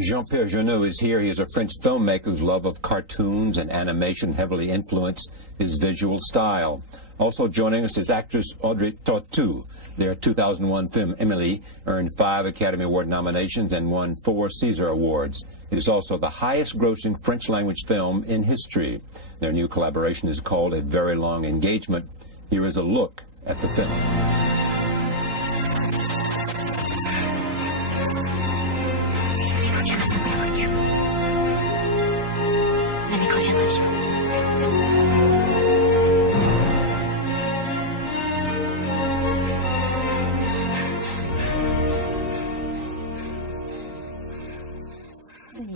Jean-Pierre Jeunet is here. He is a French filmmaker whose love of cartoons and animation heavily influenced his visual style. Also joining us is actress Audrey Tautou. Their 2001 film, Emily, earned 5 Academy Award nominations and won 4 César Awards. It is also the highest-grossing French-language film in history. Their new collaboration is called A Very Long Engagement. Here is a look at the film.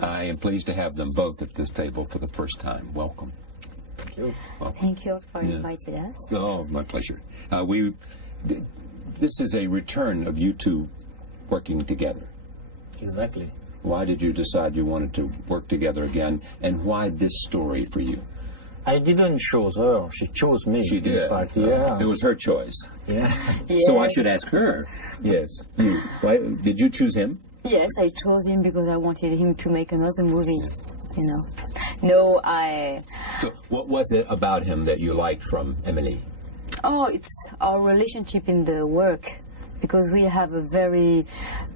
I am pleased to have them both at this table for the first time. Welcome. Thank you. Welcome. Thank you for inviting us. Oh, my pleasure. This is a return of you two working together. Exactly. Why did you decide you wanted to work together again, and why this story for you? I didn't choose her. She chose me. She did. In fact, yeah. It was her choice. Yeah. So I should ask her. Yes. Why did you choose him? Yes, I chose him because I wanted him to make another movie, you know. No, So what was it about him that you liked from Emily? Oh, it's our relationship in the work, because we have a very,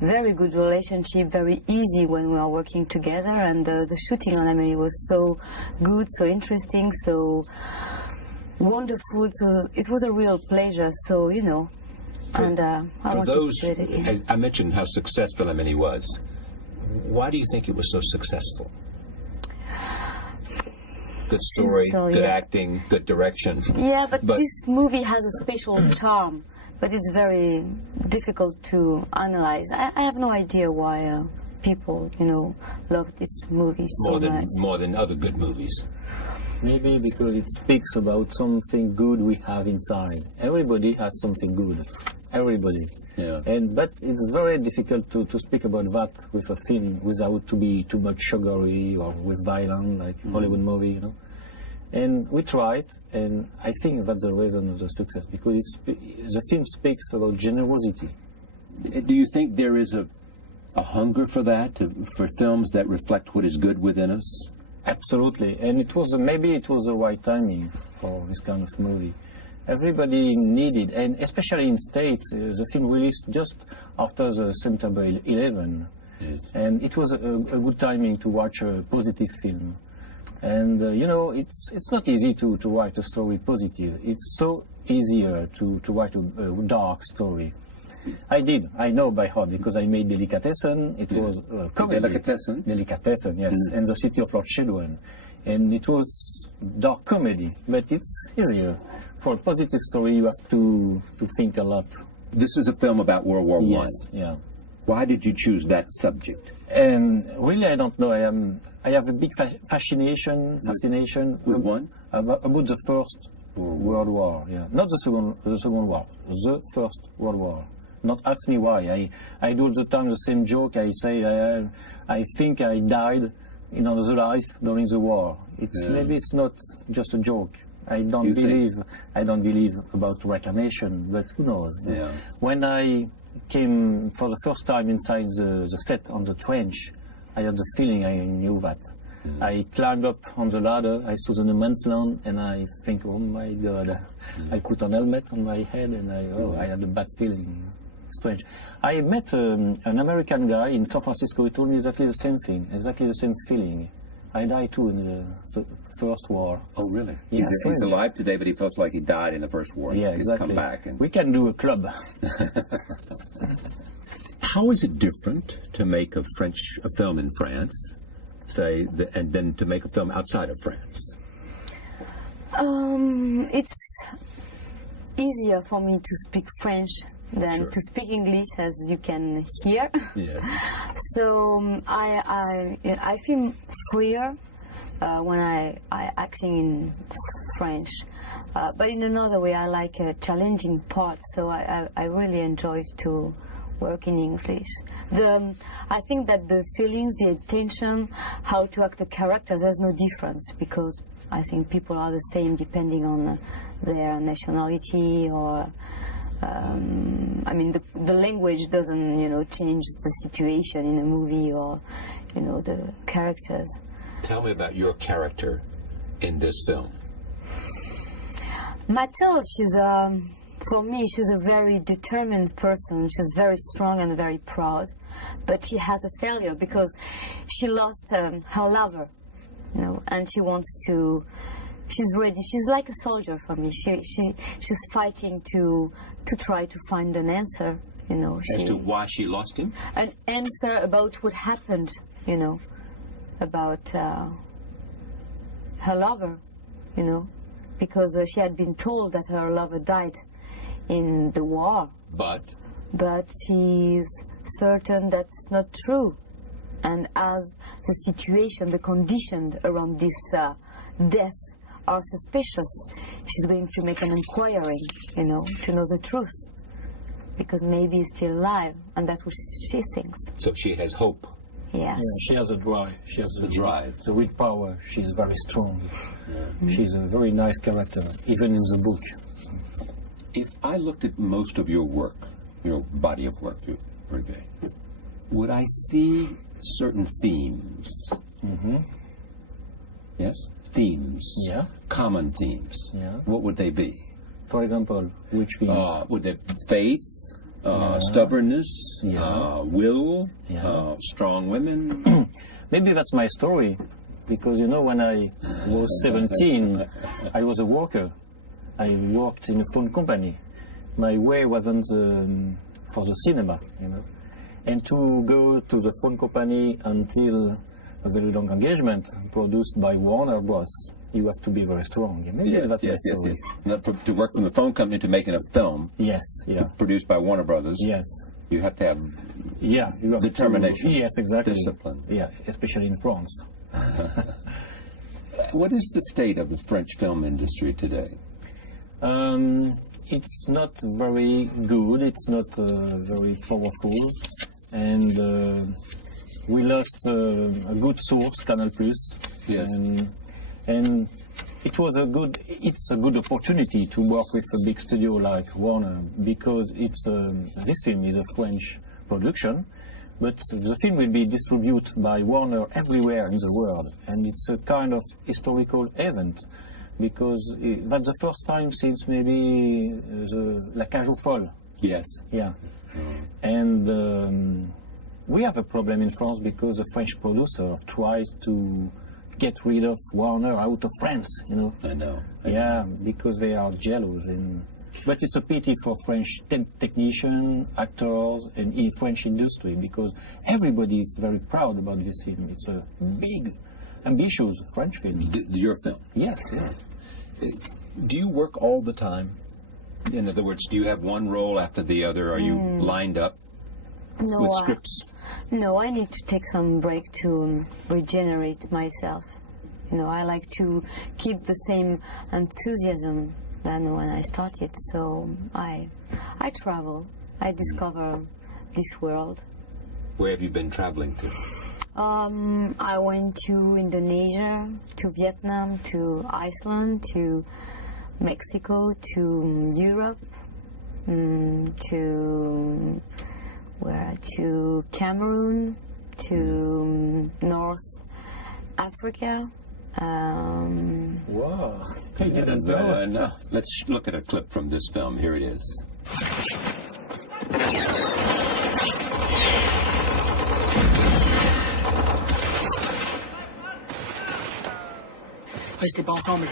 very good relationship, very easy when we are working together, and the shooting on Emily was so good, so interesting, so wonderful, so it was a real pleasure, so, you know. And I for those, to do it again. I mentioned how successful Emily was. Why do you think it was so successful? Good story, good acting, good direction. Yeah, but this movie has a special charm, but it's very difficult to analyze. I have no idea why people, you know, love this movie so much. More than other good movies. Maybe because it speaks about something good we have inside. Everybody has something good. Everybody. Yeah. But it's very difficult to speak about that with a film without to be too much sugary or with violence, like Hollywood movie, you know. And we tried, and I think that's the reason of the success, because the film speaks about generosity. Do you think there is a hunger for that, for films that reflect what is good within us? Absolutely, and maybe it was the right timing for this kind of movie. Everybody needed, and especially in States, the film released just after the September 11, yes. And it was a good timing to watch a positive film. And you know, it's not easy to write a story positive. It's so easier to write a dark story. I know by heart, because I made Delicatessen. It was comedy. Delicatessen, yes, and The City of Lost Children. And it was dark comedy, but it's easier. For a positive story, you have to think a lot. This is a film about World War I. Yes, yeah. Why did you choose that subject? And really, I don't know. I have a big fascination with one about the First World War. Yeah, not the Second War. The First World War. Not ask me why. I do all the time the same joke. I say I think I died in another life during the war. Maybe it's not just a joke. I don't believe about reincarnation, but who knows? Yeah. When I came for the first time inside the set on the trench, I had the feeling I knew that. I climbed up on the ladder, I saw the no man's land, and I think, oh my God. I put an helmet on my head, and I had a bad feeling. Strange. I met an American guy in San Francisco. He told me exactly the same thing, exactly the same feeling. I died too in the First War. Oh, really? Yeah, he's alive today, but he feels like he died in the First War. Yeah, He's exactly. come back. And... We can do a club. How is it different to make a film in France, say, and then to make a film outside of France? It's easier for me to speak French than to speak English, as you can hear. Yes. So I feel freer when I acting in French, but in another way I like a challenging part. So I really enjoy to work in English. I think that the feelings, the attention, how to act the character, there's no difference, because I think people are the same depending on their nationality or I mean, the language doesn't, you know, change the situation in a movie or, you know, the characters. Tell me about your character in this film. Mathilde, for me, she's a very determined person. She's very strong and very proud, but she has a failure because she lost her lover, you know, and she wants to. She's ready. She's like a soldier for me. She's fighting to try to find an answer, you know. As to why she lost him? An answer about what happened, you know, about her lover, you know, because she had been told that her lover died in the war. But she's certain that's not true. And as the situation, the conditions around this death are suspicious, she's going to make an inquiry, you know, to know the truth. Because maybe he's still alive, and that's what she thinks. So she has hope. Yes. Yeah, she has a drive. She has the drive. The willpower. She's very strong. Yeah. She's a very nice character, even in the book. If I looked at most of your work, your body of work, would I see certain themes? Mm-hmm. Yes? Themes. Yeah. Common themes. Yeah. What would they be? For example, which themes? Would they faith, stubbornness, yeah. will, yeah. strong women? Maybe that's my story, because, you know, when I was 17, I was a worker. I worked in a phone company. My way wasn't for the cinema, you know. And to go to the phone company until a very long engagement produced by Warner Bros., you have to be very strong. Maybe that's my story. Not to work from the phone company to making a film. Yes, yeah. Produced by Warner Brothers. Yes. You have to have you have determination. Yes, exactly. Discipline. Yeah, especially in France. What is the state of the French film industry today? It's not very good. It's not very powerful, and we lost a good source, Canal+. Yes. And it's a good opportunity to work with a big studio like Warner, because this film is a French production, but the film will be distributed by Warner everywhere in the world, and it's a kind of historical event, because that's the first time since maybe La Cage aux Folles. Yes. Yeah. And we have a problem in France because the French producer tries to get rid of Warner out of France, you know. I know. Yeah, because they are jealous. But it's a pity for French technicians, actors, and in French industry, because everybody is very proud about this film. It's a big, ambitious French film. Your film? Yes, yeah. Do you work all the time? In other words, do you have one role after the other? Are you lined up with scripts? No, I need to take some break to regenerate myself. You know, I like to keep the same enthusiasm than when I started. So I travel. I discover this world. Where have you been traveling to? I went to Indonesia, to Vietnam, to Iceland, to Mexico, to Europe, to Cameroon, to North Africa. Wow. Let's look at a clip from this film. Here it is. Restez pas ensemble.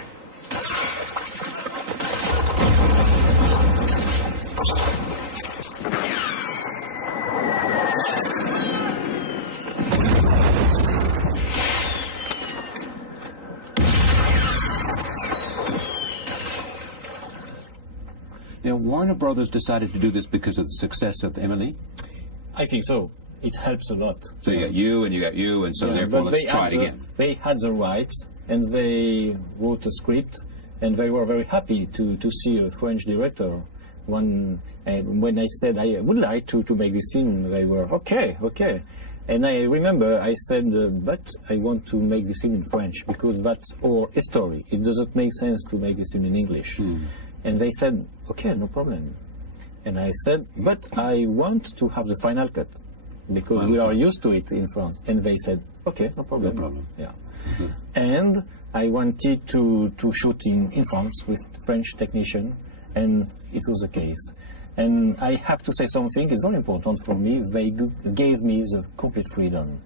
Now, Warner Brothers decided to do this because of the success of Emily? I think so. It helps a lot. So you got you, and so therefore let's try it again. They had the rights, and they wrote a script, and they were very happy to see a French director. When I said I would like to make this film, they were, okay. And I remember I said, but I want to make this film in French, because that's our history. It doesn't make sense to make this film in English. And they said, okay, no problem. And I said, but I want to have the final cut, because we are used to it in France. And they said, okay, no problem. No problem. Yeah. And I wanted to shoot in France with French technician, and it was the case. And I have to say something, it's very important for me, they gave me the complete freedom.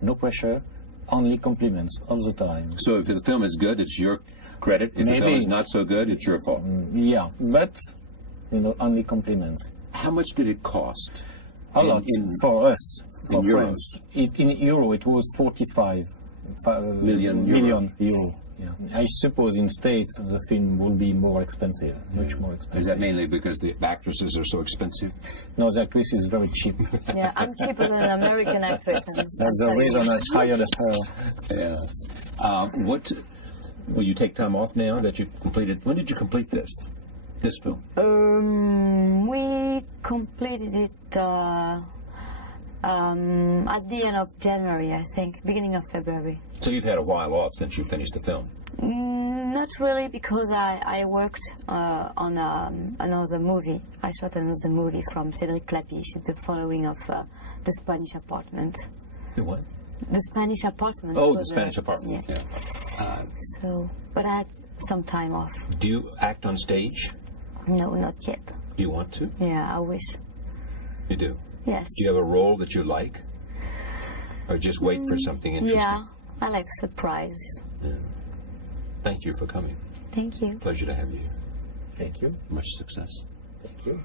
No pressure, only compliments all the time. So if the film is good, it's your credit. If the film is not so good, it's your fault. Yeah, but, you know, only compliments. How much did it cost? A lot for us. In for euros? France. In euro, it was 45 Million euro. Yeah. I suppose in States the film will be more expensive, much more expensive. Is that mainly because the actresses are so expensive? No, the actress is very cheap. Yeah, I'm cheaper than an American actress. That's the reason I hired her. Yeah. What? Will you take time off now that you completed? When did you complete this film? We completed it at the end of January, I think, beginning of February. So you've had a while off since you finished the film. Not really, because I worked on another movie. I shot another movie from Cédric Clapiche. It's the following of The Spanish Apartment. The what? The Spanish Apartment. Oh, The Spanish Apartment. Yeah. So, but I had some time off. Do you act on stage? No, not yet. Do you want to? Yeah, I wish. You do? Yes. Do you have a role that you like? Or just wait for something interesting? Yeah, I like surprises. Yeah. Thank you for coming. Thank you. Pleasure to have you. Thank you. Much success. Thank you.